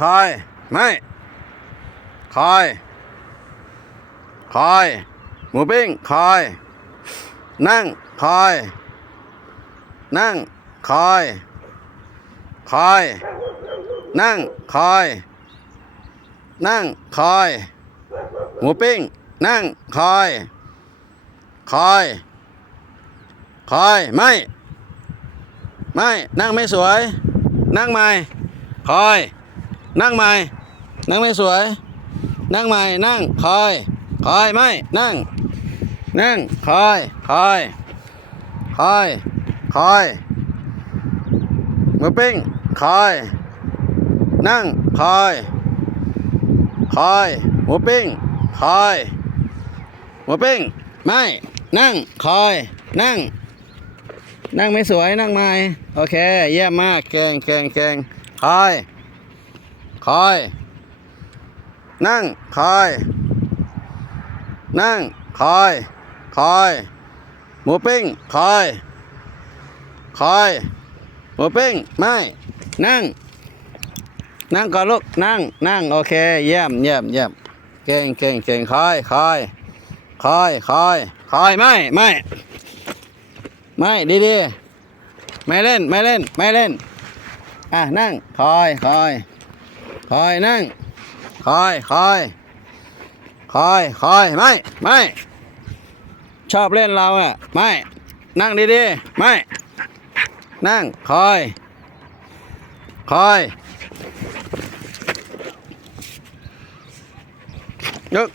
คอยไม่คอยคอยหมูปิ้งคอยนั่งคอย นั่งคอยคอย นั่งคอย นั่งคอยหมูปิ้งนั่งคอยคอยคอยไม่ไม่นั่งไม่สวย นั่งใหม่คอย นั่งใหม่ นั่งไม่สวย นั่งใหม่ นั่ง คอย คอยไม่ นั่ง นั่ง คอย คอย คอย คอย มือปิ้ง คอย นั่ง คอย คอยหมูปิ้ง คอยหมูปิ้ง ไม่ นั่ง คอย นั่ง นั่งไม่สวย นั่งใหม่ โอเค เยี่ยมมาก เก่งเก่งเก่งคอย คอย นั่ง คอย นั่ง คอย คอย หมูปิ้ง คอย คอย หมูปิ้ง ไม่ นั่ง นั่งก่อนลูก นั่ง นั่ง โอเค เยี่ยมเยี่ยมเยี่ยมเก่งเก่งเก่งคอย คอย คอย คอย คอย ไม่ ไม่ ไม่ ดีดีไม่เล่น ไม่เล่น ไม่เล่น อะ นั่ง คอย คอย คอยนั่ง คอยคอยคอยคอยไม่ไม่ชอบเล่นเราอะไม่ นั่งดีๆไม่ นั่งคอยคอยยก